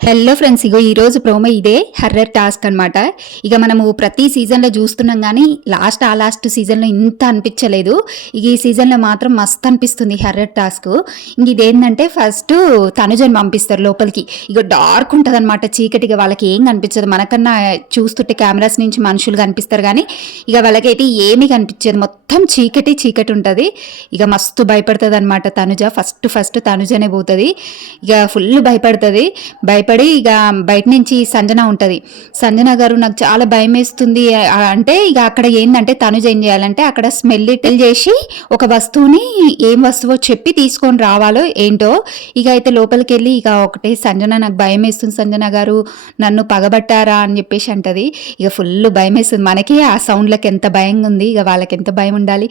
Hello friends, ఇగో ఈరోజు promo ఇదే horror task అనమాట. ఇక మనము ప్రతి సీజన్లో చూస్తున్నాం కానీ లాస్ట్ సీజన్లో ఇంత అనిపించలేదు. ఇక ఈ సీజన్లో మాత్రం మస్తు అనిపిస్తుంది హర్రర్ టాస్క్. ఇంక ఇదేంటంటే ఫస్ట్ తనుజని పంపిస్తారు లోపలికి. ఇక డార్క్ ఉంటుంది అనమాట, చీకటిగా వాళ్ళకి ఏం కనిపించదు. మనకన్నా చూస్తుంటే కెమెరాస్ నుంచి మనుషులు కనిపిస్తారు కానీ ఇక వాళ్ళకైతే ఏమీ కనిపించదు, మొత్తం చీకటి ఉంటుంది. ఇక మస్తు భయపడుతుంది అనమాట తనుజ. ఫస్ట్ తనుజనే పోతుంది. ఇక ఫుల్ భయపడుతుంది. ఇక బయట నుంచి సంజన ఉంటుంది. సంజన గారు నాకు చాలా భయం వేస్తుంది అంటే ఇక అక్కడ ఏంటంటే తనుజ ఏం చేయాలంటే అక్కడ స్మెల్ చేసి ఒక వస్తువుని ఏం వస్తువో చెప్పి తీసుకొని రావాలో ఏంటో. ఇక అయితే లోపలికి వెళ్ళి ఇక ఒకటే సంజన నాకు భయం వేస్తుంది సంజన గారు, నన్ను పగబట్టారా అని చెప్పేసి అంటది. ఇక ఫుల్ భయం వేస్తుంది. మనకి ఆ సౌండ్లకు ఎంత భయంగా ఉంది, ఇక వాళ్ళకి ఎంత భయం ఉండాలి.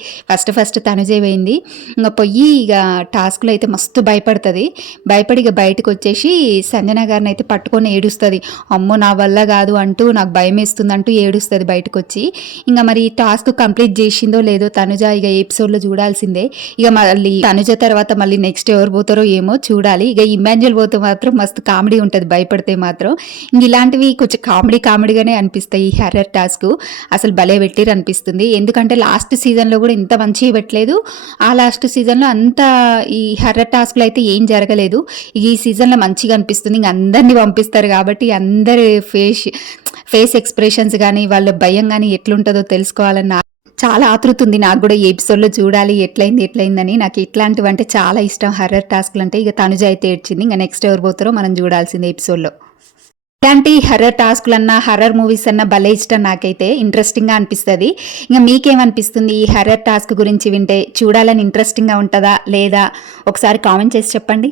ఫస్ట్ తనుజే పోయింది. ఇంకా పొయ్యి ఇక టాస్క్లో అయితే మస్తు భయపడుతుంది. భయపడి ఇక బయటకు వచ్చేసి సంజన గారిని అయితే పట్టుకొని ఏడుస్తుంది. అమ్మో నా వల్ల కాదు అంటూ, నాకు భయం వేస్తుంది అంటూ ఏడుస్తుంది బయటకు వచ్చి. ఇంకా మరి టాస్క్ కంప్లీట్ చేసిందో లేదో తనుజ ఇక ఎపిసోడ్లో చూడాల్సిందే. ఇక మళ్ళీ తనుజ తర్వాత మళ్ళీ నెక్స్ట్ ఎవరు పోతారో ఏమో చూడాలి. ఇక ఇమాన్యుయల్ పోతే మాత్రం మస్తు కామెడీ ఉంటుంది భయపడితే మాత్రం. ఇంక ఇలాంటివి కొంచెం కామెడీగానే అనిపిస్తాయి ఈ హర్రర్ టాస్క్. అసలు భలే పెట్టిరు అనిపిస్తుంది. ఎందుకంటే లాస్ట్ సీజన్లో కూడా ఇంత మంచిగా పెట్టలేదు, ఆ లాస్ట్ సీజన్లో అంత ఈ హర్రర్ టాస్క్లో అయితే ఏం జరగలేదు. ఈ సీజన్లో మంచిగా అనిపిస్తుంది. ఇంక అందరినీ పంపిస్తారు కాబట్టి అందరి ఫేస్ ఎక్స్ప్రెషన్స్ కానీ వాళ్ళ భయం కానీ ఎట్లుంటుందో తెలుసుకోవాలన్న చాలా ఆతృత ఉంది నాకు కూడా. ఈ ఎపిసోడ్లో చూడాలి ఎట్లయిందని. నాకు ఇట్లాంటివి అంటే చాలా ఇష్టం హర్రర్ టాస్క్లు అంటే. ఇక తనుజ అయితే ఏడ్చింది. ఇంకా నెక్స్ట్ ఎవరు పోతారో మనం చూడాల్సిందే ఎపిసోడ్లో. ఇలాంటి హర్రర్ టాస్క్లన్నా హర్రర్ మూవీస్ అన్నా భలే ఇష్టం నాకైతే, ఇంట్రెస్టింగ్గా అనిపిస్తుంది. ఇంకా మీకేమనిపిస్తుంది ఈ హర్రర్ టాస్క్ గురించి వింటే? చూడాలని ఇంట్రెస్టింగ్గా ఉంటుందా లేదా ఒకసారి కామెంట్ చేసి చెప్పండి.